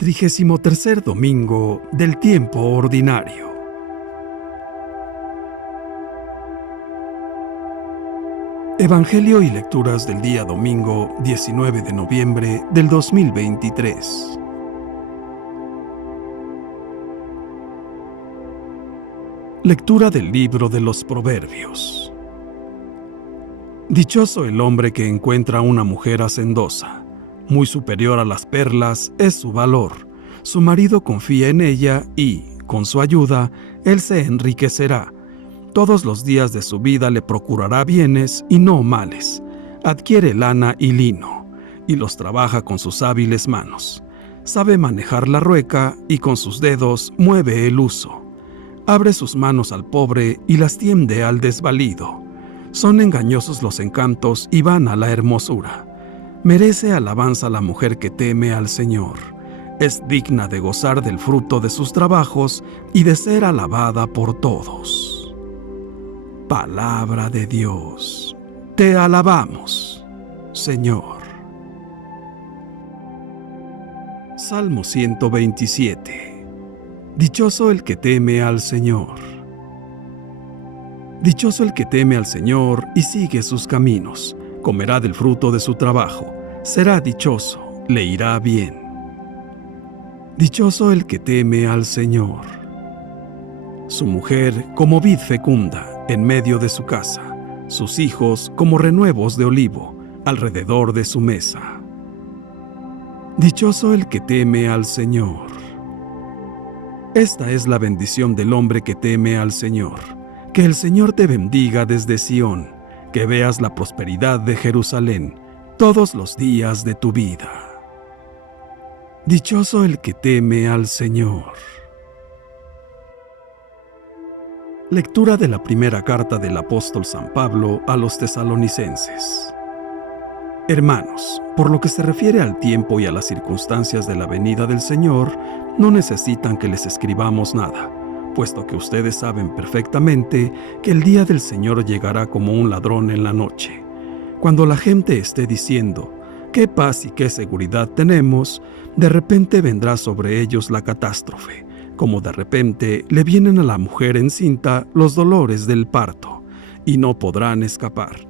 33º domingo del tiempo ordinario. Evangelio y lecturas del día domingo 19 de noviembre del 2023. Lectura del libro de los Proverbios. Dichoso el hombre que encuentra una mujer hacendosa. Muy superior a las perlas es su valor. Su marido confía en ella y, con su ayuda, él se enriquecerá. Todos los días de su vida le procurará bienes y no males. Adquiere lana y lino, y los trabaja con sus hábiles manos. Sabe manejar la rueca y con sus dedos mueve el huso. Abre sus manos al pobre y las tiende al desvalido. Son engañosos los encantos y vana la hermosura. Merece alabanza la mujer que teme al Señor. Es digna de gozar del fruto de sus trabajos y de ser alabada por todos. Palabra de Dios. Te alabamos, Señor. Salmo 127. Dichoso el que teme al Señor. Dichoso el que teme al Señor y sigue sus caminos. Comerá del fruto de su trabajo, será dichoso, le irá bien. Dichoso el que teme al Señor. Su mujer como vid fecunda en medio de su casa, sus hijos como renuevos de olivo alrededor de su mesa. Dichoso el que teme al Señor. Esta es la bendición del hombre que teme al Señor. Que el Señor te bendiga desde Sión. Que veas la prosperidad de Jerusalén todos los días de tu vida. Dichoso el que teme al Señor. Lectura de la primera carta del apóstol San Pablo a los tesalonicenses. Hermanos, por lo que se refiere al tiempo y a las circunstancias de la venida del Señor, no necesitan que les escribamos nada, puesto que ustedes saben perfectamente que el día del Señor llegará como un ladrón en la noche. Cuando la gente esté diciendo, qué paz y qué seguridad tenemos, de repente vendrá sobre ellos la catástrofe, como de repente le vienen a la mujer encinta los dolores del parto, y no podrán escapar.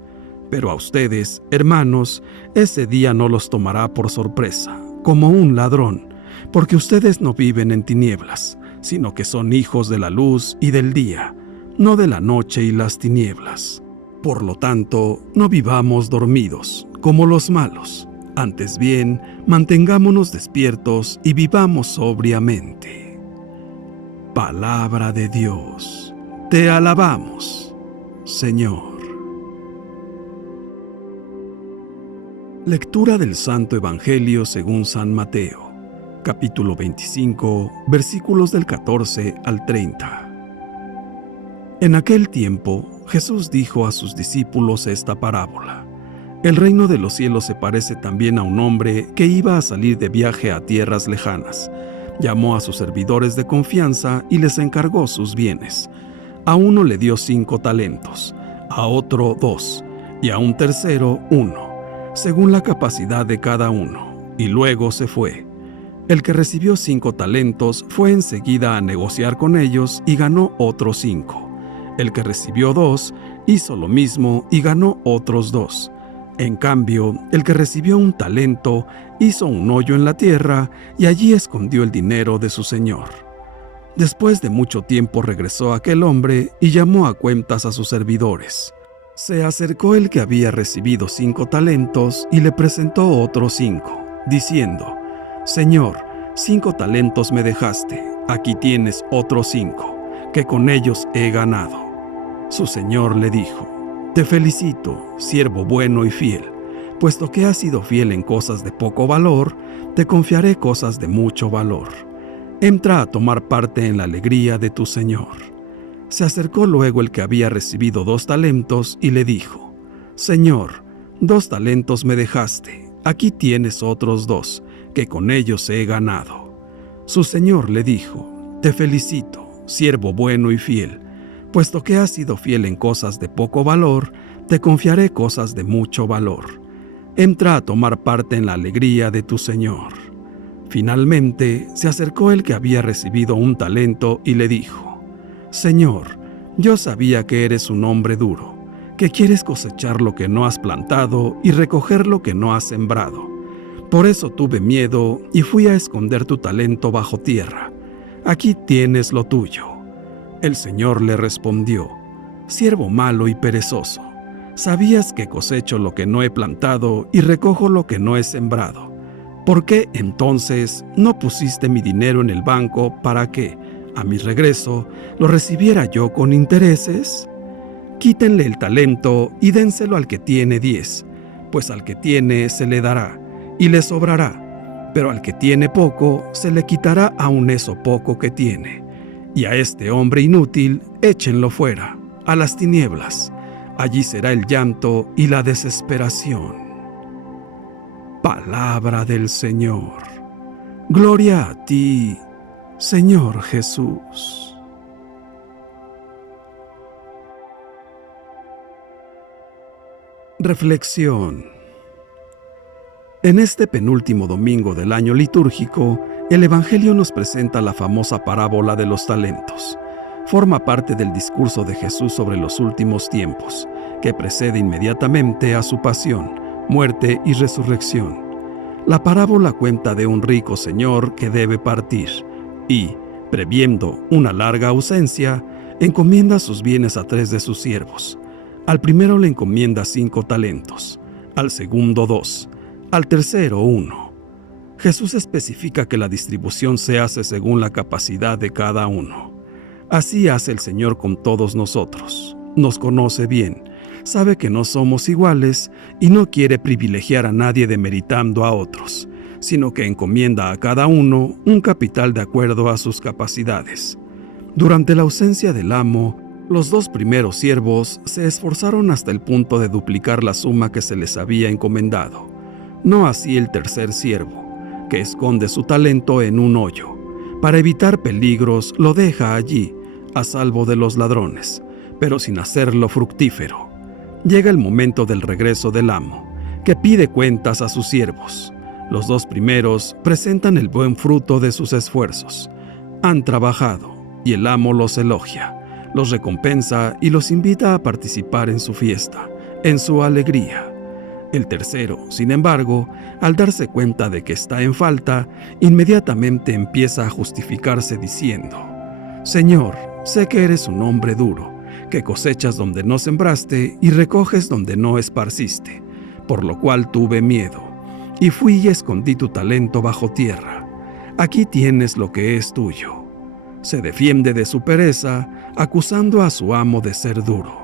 Pero a ustedes, hermanos, ese día no los tomará por sorpresa, como un ladrón, porque ustedes no viven en tinieblas, sino que son hijos de la luz y del día, no de la noche y las tinieblas. Por lo tanto, no vivamos dormidos, como los malos. Antes bien, mantengámonos despiertos y vivamos sobriamente. Palabra de Dios. Te alabamos, Señor. Lectura del Santo Evangelio según San Mateo. Capítulo 25, versículos del 14 al 30. En aquel tiempo, Jesús dijo a sus discípulos esta parábola. El reino de los cielos se parece también a un hombre que iba a salir de viaje a tierras lejanas. Llamó a sus servidores de confianza y les encargó sus bienes. A uno le dio 5 talentos, a otro 2, y a un tercero 1, según la capacidad de cada uno, y luego se fue. El que recibió 5 talentos fue enseguida a negociar con ellos y ganó otros 5. El que recibió 2 hizo lo mismo y ganó otros 2. En cambio, el que recibió 1 talento hizo un hoyo en la tierra y allí escondió el dinero de su señor. Después de mucho tiempo regresó aquel hombre y llamó a cuentas a sus servidores. Se acercó el que había recibido 5 talentos y le presentó otros 5, diciendo, Señor, 5 talentos me dejaste, aquí tienes otros 5, que con ellos he ganado. Su señor le dijo, te felicito, siervo bueno y fiel, puesto que has sido fiel en cosas de poco valor, te confiaré cosas de mucho valor. Entra a tomar parte en la alegría de tu señor. Se acercó luego el que había recibido 2 talentos y le dijo, Señor, 2 talentos me dejaste, aquí tienes otros 2, que con ellos he ganado. Su señor le dijo, te felicito, siervo bueno y fiel, puesto que has sido fiel en cosas de poco valor, te confiaré cosas de mucho valor. Entra a tomar parte en la alegría de tu señor. Finalmente se acercó el que había recibido un talento y le dijo: Señor, yo sabía que eres un hombre duro, que quieres cosechar lo que no has plantado y recoger lo que no has sembrado. Por eso tuve miedo y fui a esconder tu talento bajo tierra. Aquí tienes lo tuyo. El Señor le respondió: Siervo malo y perezoso, sabías que cosecho lo que no he plantado y recojo lo que no he sembrado. ¿Por qué entonces no pusiste mi dinero en el banco para que, a mi regreso, lo recibiera yo con intereses? Quítenle el talento y dénselo al que tiene 10, pues al que tiene se le dará y le sobrará, pero al que tiene poco se le quitará aun eso poco que tiene. Y a este hombre inútil échenlo fuera, a las tinieblas. Allí será el llanto y la desesperación. Palabra del Señor. Gloria a ti, Señor Jesús. Reflexión. En este penúltimo domingo del año litúrgico, el Evangelio nos presenta la famosa parábola de los talentos. Forma parte del discurso de Jesús sobre los últimos tiempos, que precede inmediatamente a su pasión, muerte y resurrección. La parábola cuenta de un rico señor que debe partir y, previendo una larga ausencia, encomienda sus bienes a 3 de sus siervos. Al primero le encomienda 5 talentos, al segundo 2, al tercero 1. Jesús especifica que la distribución se hace según la capacidad de cada uno. Así hace el Señor con todos nosotros. Nos conoce bien, sabe que no somos iguales y no quiere privilegiar a nadie demeritando a otros, sino que encomienda a cada uno un capital de acuerdo a sus capacidades. Durante la ausencia del amo, los 2 primeros siervos se esforzaron hasta el punto de duplicar la suma que se les había encomendado. No así el tercer siervo, que esconde su talento en un hoyo. Para evitar peligros, lo deja allí, a salvo de los ladrones, pero sin hacerlo fructífero. Llega el momento del regreso del amo, que pide cuentas a sus siervos. Los 2 primeros presentan el buen fruto de sus esfuerzos. Han trabajado, y el amo los elogia, los recompensa y los invita a participar en su fiesta, en su alegría. El tercero, sin embargo, al darse cuenta de que está en falta, inmediatamente empieza a justificarse diciendo: Señor, sé que eres un hombre duro, que cosechas donde no sembraste y recoges donde no esparciste, por lo cual tuve miedo, y fui y escondí tu talento bajo tierra. Aquí tienes lo que es tuyo. Se defiende de su pereza, acusando a su amo de ser duro.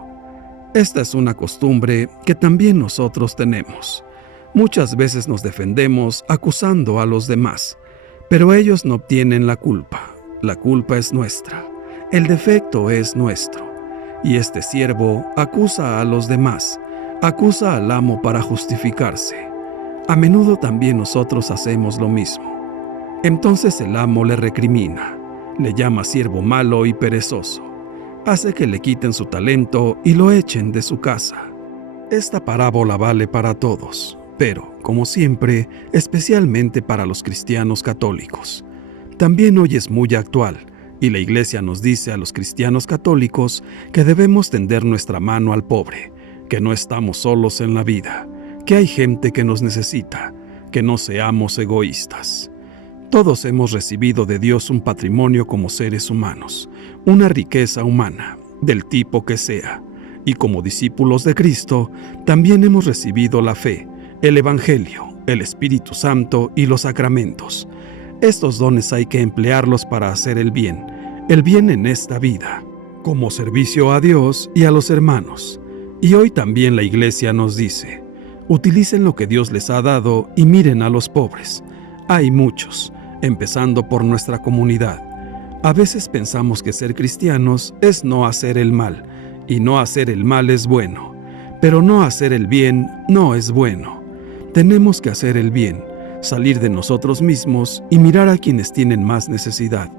Esta es una costumbre que también nosotros tenemos. Muchas veces nos defendemos acusando a los demás, pero ellos no obtienen la culpa. La culpa es nuestra. El defecto es nuestro. Y este siervo acusa a los demás, acusa al amo para justificarse. A menudo también nosotros hacemos lo mismo. Entonces el amo le recrimina, le llama siervo malo y perezoso, hace que le quiten su talento y lo echen de su casa. Esta parábola vale para todos, pero, como siempre, especialmente para los cristianos católicos. También hoy es muy actual, y la Iglesia nos dice a los cristianos católicos que debemos tender nuestra mano al pobre, que no estamos solos en la vida, que hay gente que nos necesita, que no seamos egoístas. Todos hemos recibido de Dios un patrimonio como seres humanos, una riqueza humana, del tipo que sea, y como discípulos de Cristo, también hemos recibido la fe, el Evangelio, el Espíritu Santo y los sacramentos. Estos dones hay que emplearlos para hacer el bien en esta vida, como servicio a Dios y a los hermanos. Y hoy también la Iglesia nos dice: utilicen lo que Dios les ha dado y miren a los pobres. Hay muchos, empezando por nuestra comunidad. A veces pensamos que ser cristianos es no hacer el mal, y no hacer el mal es bueno, pero no hacer el bien no es bueno. Tenemos que hacer el bien, salir de nosotros mismos y mirar a quienes tienen más necesidad.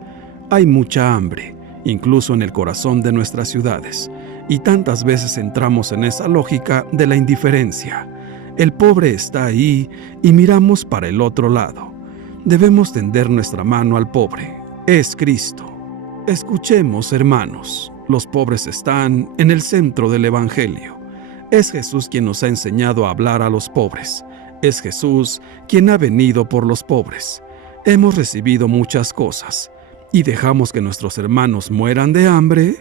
Hay mucha hambre, incluso en el corazón de nuestras ciudades, y tantas veces entramos en esa lógica de la indiferencia. El pobre está ahí y miramos para el otro lado. debemos tender nuestra mano al pobre. Es Cristo. Escuchemos, hermanos, los pobres están en el centro del Evangelio. Es Jesús quien nos ha enseñado a hablar a los pobres. Es Jesús quien ha venido por los pobres. Hemos recibido muchas cosas y dejamos que nuestros hermanos mueran de hambre.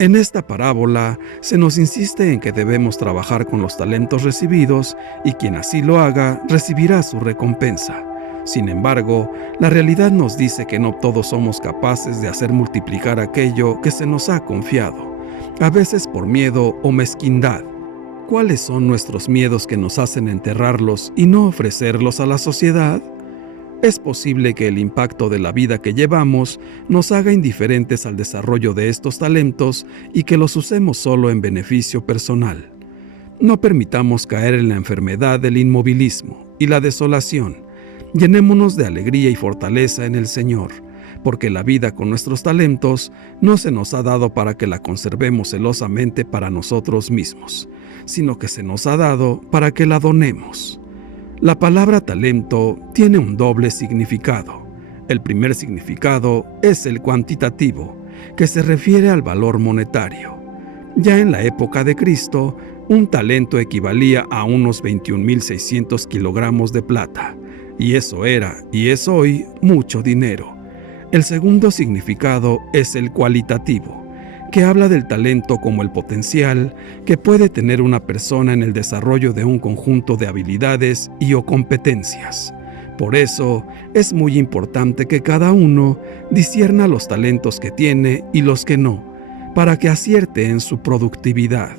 En esta parábola se nos insiste en que debemos trabajar con los talentos recibidos y quien así lo haga recibirá su recompensa. Sin embargo, la realidad nos dice que no todos somos capaces de hacer multiplicar aquello que se nos ha confiado, a veces por miedo o mezquindad. ¿Cuáles son nuestros miedos que nos hacen enterrarlos y no ofrecerlos a la sociedad? Es posible que el impacto de la vida que llevamos nos haga indiferentes al desarrollo de estos talentos y que los usemos solo en beneficio personal. No permitamos caer en la enfermedad del inmovilismo y la desolación. Llenémonos de alegría y fortaleza en el Señor, porque la vida con nuestros talentos no se nos ha dado para que la conservemos celosamente para nosotros mismos, sino que se nos ha dado para que la donemos. La palabra talento tiene un doble significado. El primer significado es el cuantitativo, que se refiere al valor monetario. Ya en la época de Cristo, un talento equivalía a unos 21.600 kilogramos de plata, y eso era, y es hoy, mucho dinero. El segundo significado es el cualitativo, que habla del talento como el potencial que puede tener una persona en el desarrollo de un conjunto de habilidades y o competencias. Por eso, es muy importante que cada uno discierna los talentos que tiene y los que no, para que acierte en su productividad.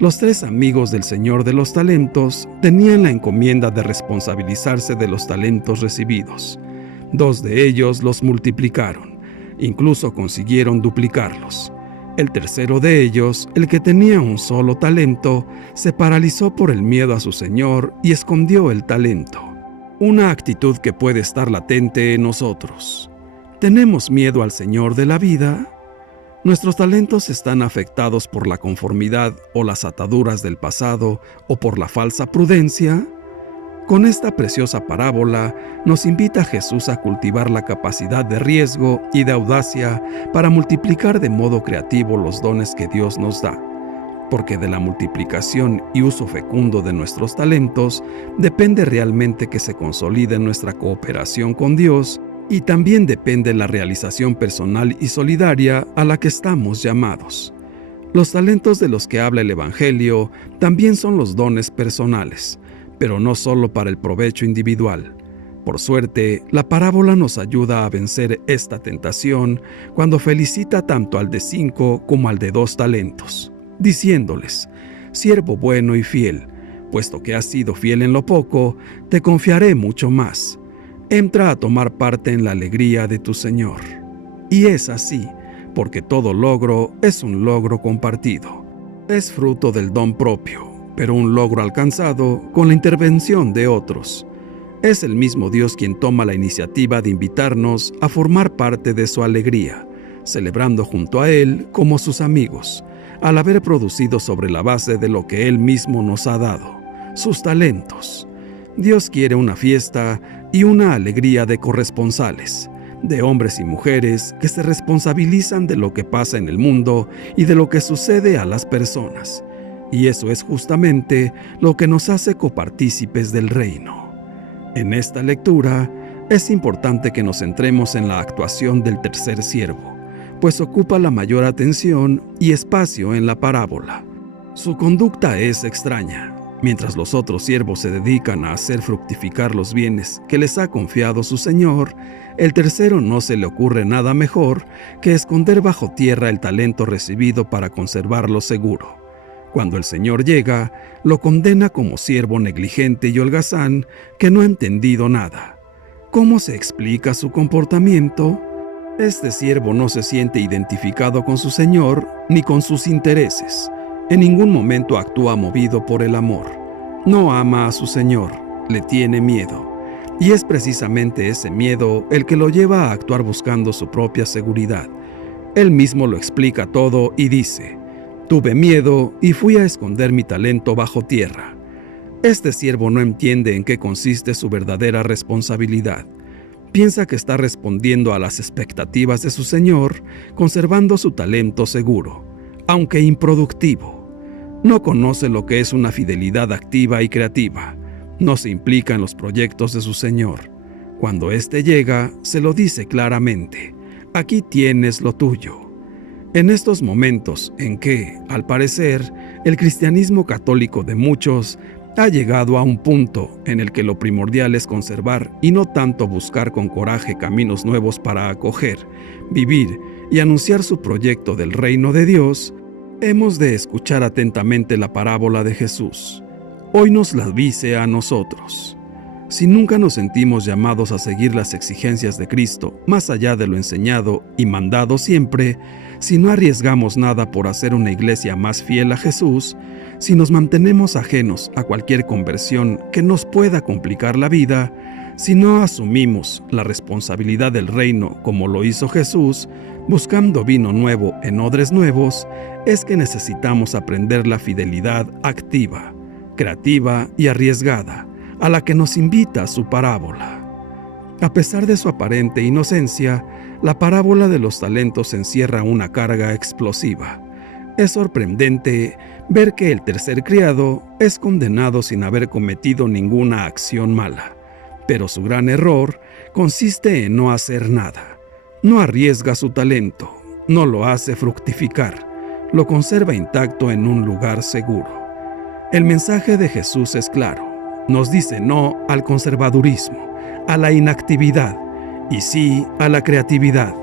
Los 3 amigos del Señor de los talentos tenían la encomienda de responsabilizarse de los talentos recibidos. 2 de ellos los multiplicaron, incluso consiguieron duplicarlos. El tercero de ellos, el que tenía un solo talento, se paralizó por el miedo a su Señor y escondió el talento. Una actitud que puede estar latente en nosotros. ¿Tenemos miedo al Señor de la vida? ¿Nuestros talentos están afectados por la conformidad o las ataduras del pasado o por la falsa prudencia? Con esta preciosa parábola nos invita Jesús a cultivar la capacidad de riesgo y de audacia para multiplicar de modo creativo los dones que Dios nos da, porque de la multiplicación y uso fecundo de nuestros talentos depende realmente que se consolide nuestra cooperación con Dios y también depende la realización personal y solidaria a la que estamos llamados. Los talentos de los que habla el Evangelio también son los dones personales, pero no solo para el provecho individual. Por suerte, la parábola nos ayuda a vencer esta tentación cuando felicita tanto al de 5 como al de 2 talentos, diciéndoles: «Siervo bueno y fiel, puesto que has sido fiel en lo poco, te confiaré mucho más. Entra a tomar parte en la alegría de tu Señor». Y es así, porque todo logro es un logro compartido. Es fruto del don propio, pero un logro alcanzado con la intervención de otros. Es el mismo Dios quien toma la iniciativa de invitarnos a formar parte de su alegría, celebrando junto a Él como sus amigos, al haber producido sobre la base de lo que Él mismo nos ha dado, sus talentos. Dios quiere una fiesta y una alegría de corresponsales, de hombres y mujeres que se responsabilizan de lo que pasa en el mundo y de lo que sucede a las personas. Y eso es justamente lo que nos hace copartícipes del reino. En esta lectura, es importante que nos centremos en la actuación del tercer siervo, pues ocupa la mayor atención y espacio en la parábola. Su conducta es extraña. Mientras los otros siervos se dedican a hacer fructificar los bienes que les ha confiado su Señor, el tercero no se le ocurre nada mejor que esconder bajo tierra el talento recibido para conservarlo seguro. Cuando el Señor llega, lo condena como siervo negligente y holgazán que no ha entendido nada. ¿Cómo se explica su comportamiento? Este siervo no se siente identificado con su Señor ni con sus intereses. En ningún momento actúa movido por el amor. No ama a su Señor, le tiene miedo. Y es precisamente ese miedo el que lo lleva a actuar buscando su propia seguridad. Él mismo lo explica todo y dice: «Tuve miedo y fui a esconder mi talento bajo tierra». Este siervo no entiende en qué consiste su verdadera responsabilidad. piensa que está respondiendo a las expectativas de su señor, conservando su talento seguro, aunque improductivo. No conoce lo que es una fidelidad activa y creativa. No se implica en los proyectos de su señor. Cuando éste llega, se lo dice claramente: aquí tienes lo tuyo. En estos momentos en que, al parecer, el cristianismo católico de muchos ha llegado a un punto en el que lo primordial es conservar y no tanto buscar con coraje caminos nuevos para acoger, vivir y anunciar su proyecto del reino de Dios, hemos de escuchar atentamente la parábola de Jesús. Hoy nos la dice a nosotros. Si nunca nos sentimos llamados a seguir las exigencias de Cristo, más allá de lo enseñado y mandado siempre, si no arriesgamos nada por hacer una iglesia más fiel a Jesús, si nos mantenemos ajenos a cualquier conversión que nos pueda complicar la vida, si no asumimos la responsabilidad del reino como lo hizo Jesús, buscando vino nuevo en odres nuevos, es que necesitamos aprender la fidelidad activa, creativa y arriesgada, a la que nos invita su parábola. A pesar de su aparente inocencia, la parábola de los talentos encierra una carga explosiva. Es sorprendente ver que el tercer criado es condenado sin haber cometido ninguna acción mala, pero su gran error consiste en no hacer nada. No arriesga su talento, no lo hace fructificar, lo conserva intacto en un lugar seguro. El mensaje de Jesús es claro. Nos dice no al conservadurismo, a la inactividad y sí a la creatividad.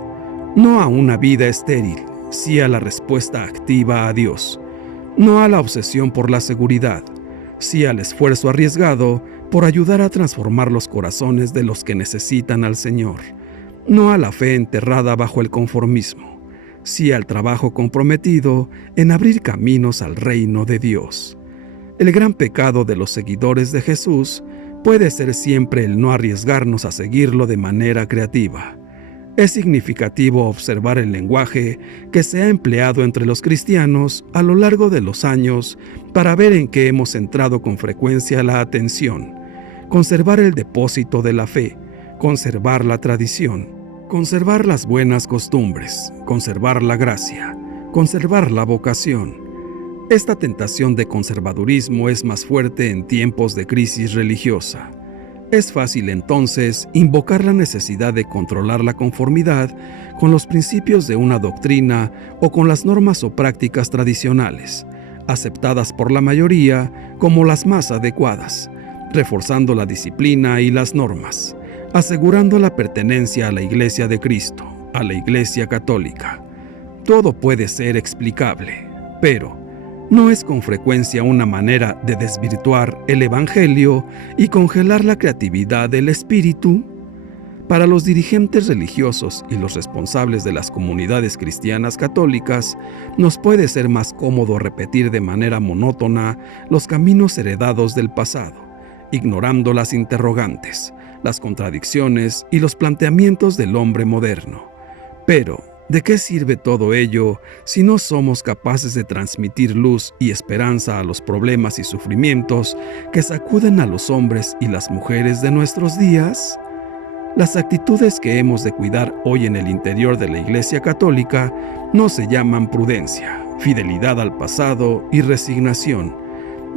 No a una vida estéril, sí a la respuesta activa a Dios. No a la obsesión por la seguridad, sí al esfuerzo arriesgado por ayudar a transformar los corazones de los que necesitan al Señor. No a la fe enterrada bajo el conformismo, sí al trabajo comprometido en abrir caminos al reino de Dios. El gran pecado de los seguidores de Jesús puede ser siempre el no arriesgarnos a seguirlo de manera creativa. Es significativo observar el lenguaje que se ha empleado entre los cristianos a lo largo de los años para ver en qué hemos centrado con frecuencia la atención. Conservar el depósito de la fe, conservar la tradición, conservar las buenas costumbres, conservar la gracia, conservar la vocación. Esta tentación de conservadurismo es más fuerte en tiempos de crisis religiosa. Es fácil entonces invocar la necesidad de controlar la conformidad con los principios de una doctrina o con las normas o prácticas tradicionales, aceptadas por la mayoría como las más adecuadas, reforzando la disciplina y las normas, asegurando la pertenencia a la Iglesia de Cristo, a la Iglesia Católica. Todo puede ser explicable, pero ¿no es con frecuencia una manera de desvirtuar el Evangelio y congelar la creatividad del espíritu? Para los dirigentes religiosos y los responsables de las comunidades cristianas católicas, nos puede ser más cómodo repetir de manera monótona los caminos heredados del pasado, ignorando las interrogantes, las contradicciones y los planteamientos del hombre moderno. Pero, ¿de qué sirve todo ello si no somos capaces de transmitir luz y esperanza a los problemas y sufrimientos que sacuden a los hombres y las mujeres de nuestros días? Las actitudes que hemos de cuidar hoy en el interior de la Iglesia Católica no se llaman prudencia, fidelidad al pasado y resignación.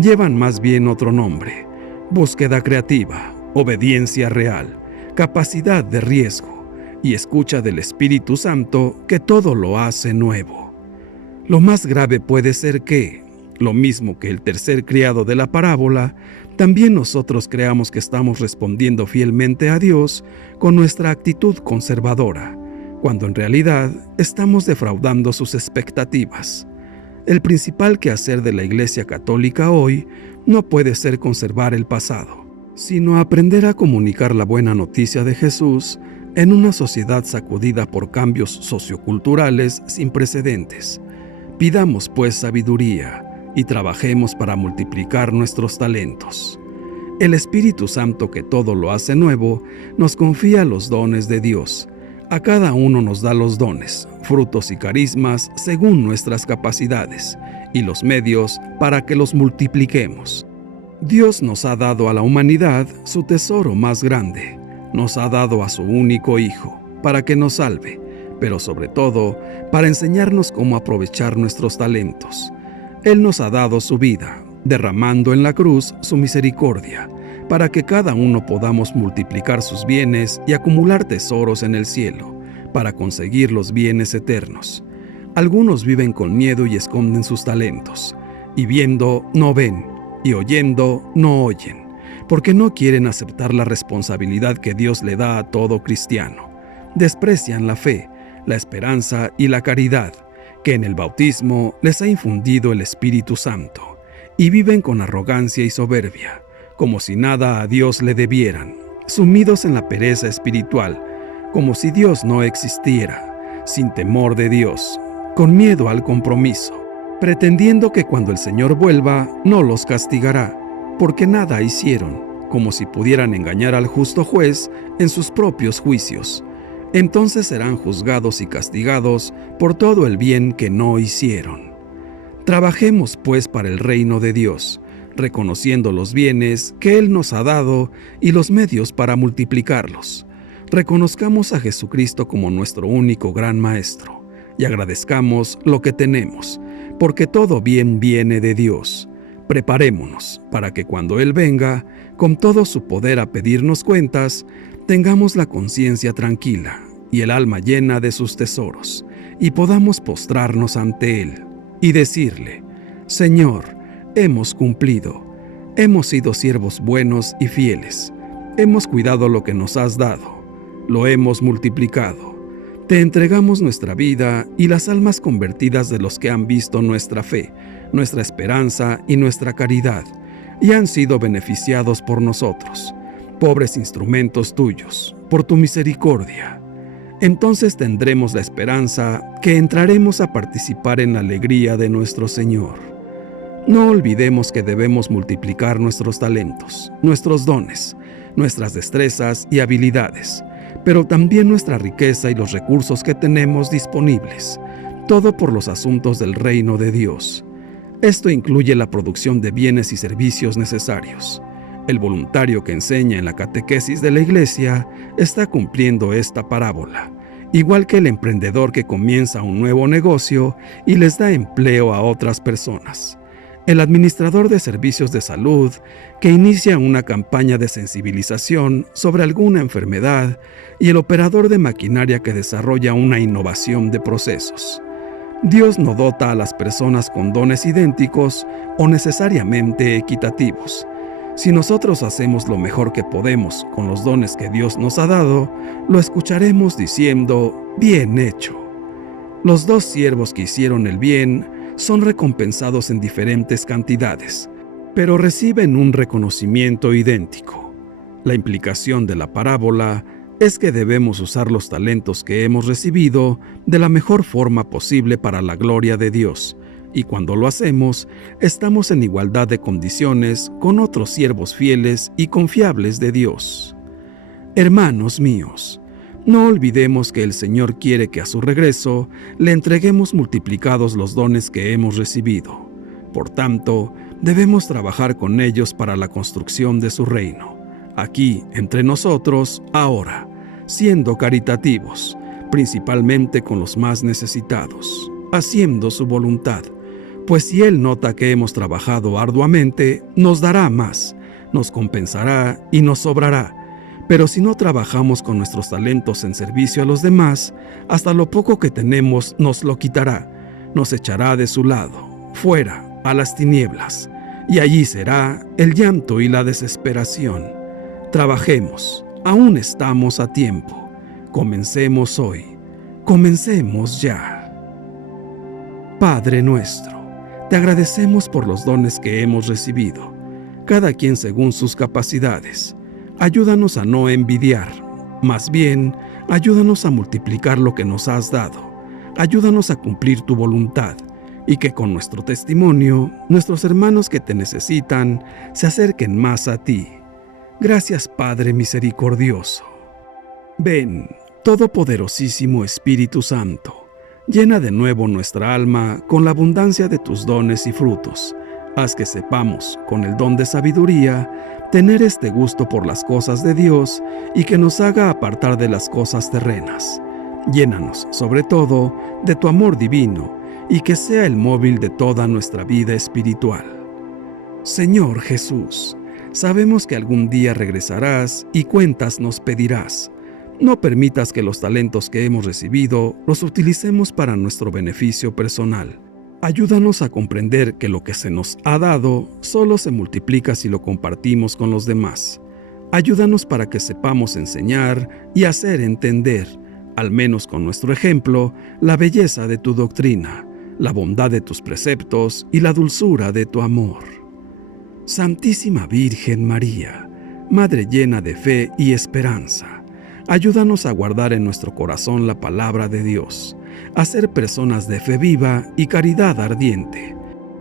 Llevan más bien otro nombre: búsqueda creativa, obediencia real, capacidad de riesgo y escucha del Espíritu Santo que todo lo hace nuevo. Lo más grave puede ser que, lo mismo que el tercer criado de la parábola, también nosotros creamos que estamos respondiendo fielmente a Dios con nuestra actitud conservadora, cuando en realidad estamos defraudando sus expectativas. El principal quehacer de la Iglesia Católica hoy no puede ser conservar el pasado, sino aprender a comunicar la buena noticia de Jesús en una sociedad sacudida por cambios socioculturales sin precedentes. Pidamos pues sabiduría y trabajemos para multiplicar nuestros talentos. El Espíritu Santo, que todo lo hace nuevo, nos confía los dones de Dios. A cada uno nos da los dones, frutos y carismas según nuestras capacidades, y los medios para que los multipliquemos. Dios nos ha dado a la humanidad su tesoro más grande, Nos ha dado a su único Hijo, para que nos salve, pero sobre todo, para enseñarnos cómo aprovechar nuestros talentos. Él nos ha dado su vida, derramando en la cruz su misericordia, para que cada uno podamos multiplicar sus bienes y acumular tesoros en el cielo, para conseguir los bienes eternos. Algunos viven con miedo y esconden sus talentos, y viendo no ven, y oyendo no oyen, porque no quieren aceptar la responsabilidad que Dios le da a todo cristiano. Desprecian la fe, la esperanza y la caridad, que en el bautismo les ha infundido el Espíritu Santo, y viven con arrogancia y soberbia, como si nada a Dios le debieran, sumidos en la pereza espiritual, como si Dios no existiera, sin temor de Dios, con miedo al compromiso, pretendiendo que cuando el Señor vuelva no los castigará, porque nada hicieron, como si pudieran engañar al justo juez en sus propios juicios. Entonces serán juzgados y castigados por todo el bien que no hicieron. Trabajemos pues para el reino de Dios, reconociendo los bienes que Él nos ha dado y los medios para multiplicarlos. Reconozcamos a Jesucristo como nuestro único gran Maestro y agradezcamos lo que tenemos, porque todo bien viene de Dios. Preparémonos para que cuando Él venga, con todo su poder a pedirnos cuentas, tengamos la conciencia tranquila y el alma llena de sus tesoros, y podamos postrarnos ante Él y decirle: Señor, hemos cumplido, hemos sido siervos buenos y fieles, hemos cuidado lo que nos has dado, lo hemos multiplicado. Te entregamos nuestra vida y las almas convertidas de los que han visto nuestra fe, nuestra esperanza y nuestra caridad, y han sido beneficiados por nosotros, pobres instrumentos tuyos, por tu misericordia. Entonces tendremos la esperanza que entraremos a participar en la alegría de nuestro Señor. No olvidemos que debemos multiplicar nuestros talentos, nuestros dones, nuestras destrezas y habilidades, pero también nuestra riqueza y los recursos que tenemos disponibles, todo por los asuntos del reino de Dios. Esto incluye la producción de bienes y servicios necesarios. El voluntario que enseña en la catequesis de la iglesia está cumpliendo esta parábola, igual que el emprendedor que comienza un nuevo negocio y les da empleo a otras personas. El administrador de servicios de salud que inicia una campaña de sensibilización sobre alguna enfermedad y el operador de maquinaria que desarrolla una innovación de procesos. Dios no dota a las personas con dones idénticos o necesariamente equitativos. Si nosotros hacemos lo mejor que podemos con los dones que Dios nos ha dado, lo escucharemos diciendo: bien hecho. Los dos siervos que hicieron el bien son recompensados en diferentes cantidades, pero reciben un reconocimiento idéntico. La implicación de la parábola es que debemos usar los talentos que hemos recibido de la mejor forma posible para la gloria de Dios, y cuando lo hacemos, estamos en igualdad de condiciones con otros siervos fieles y confiables de Dios. Hermanos míos, no olvidemos que el Señor quiere que a su regreso le entreguemos multiplicados los dones que hemos recibido. Por tanto, debemos trabajar con ellos para la construcción de su reino, aquí entre nosotros, ahora, siendo caritativos, principalmente con los más necesitados, haciendo su voluntad, pues si Él nota que hemos trabajado arduamente, nos dará más, nos compensará y nos sobrará. Pero si no trabajamos con nuestros talentos en servicio a los demás, hasta lo poco que tenemos nos lo quitará, nos echará de su lado, fuera, a las tinieblas, y allí será el llanto y la desesperación. Trabajemos, aún estamos a tiempo. Comencemos hoy, comencemos ya. Padre nuestro, te agradecemos por los dones que hemos recibido, cada quien según sus capacidades. Ayúdanos a no envidiar, más bien, ayúdanos a multiplicar lo que nos has dado. Ayúdanos a cumplir tu voluntad y que con nuestro testimonio, nuestros hermanos que te necesitan se acerquen más a ti. Gracias, Padre misericordioso. Ven, Todopoderosísimo Espíritu Santo, llena de nuevo nuestra alma con la abundancia de tus dones y frutos. Haz que sepamos, con el don de sabiduría, tener este gusto por las cosas de Dios y que nos haga apartar de las cosas terrenas. Llénanos, sobre todo, de tu amor divino y que sea el móvil de toda nuestra vida espiritual. Señor Jesús, sabemos que algún día regresarás y cuentas nos pedirás. No permitas que los talentos que hemos recibido los utilicemos para nuestro beneficio personal. Ayúdanos a comprender que lo que se nos ha dado solo se multiplica si lo compartimos con los demás. Ayúdanos para que sepamos enseñar y hacer entender, al menos con nuestro ejemplo, la belleza de tu doctrina, la bondad de tus preceptos y la dulzura de tu amor. Santísima Virgen María, Madre llena de fe y esperanza, ayúdanos a guardar en nuestro corazón la palabra de Dios, a ser personas de fe viva y caridad ardiente.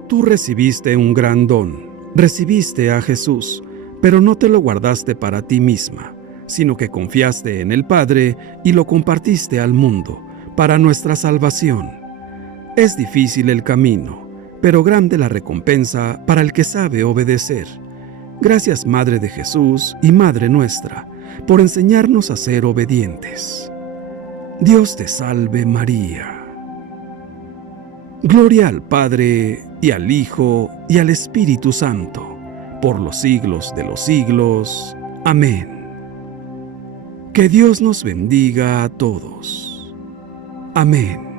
Tú recibiste un gran don, recibiste a Jesús, pero no te lo guardaste para ti misma, sino que confiaste en el Padre y lo compartiste al mundo, para nuestra salvación. Es difícil el camino, pero grande la recompensa para el que sabe obedecer. Gracias, Madre de Jesús y Madre nuestra, por enseñarnos a ser obedientes. Dios te salve María. Gloria al Padre, y al Hijo, y al Espíritu Santo, por los siglos de los siglos. Amén. Que Dios nos bendiga a todos. Amén.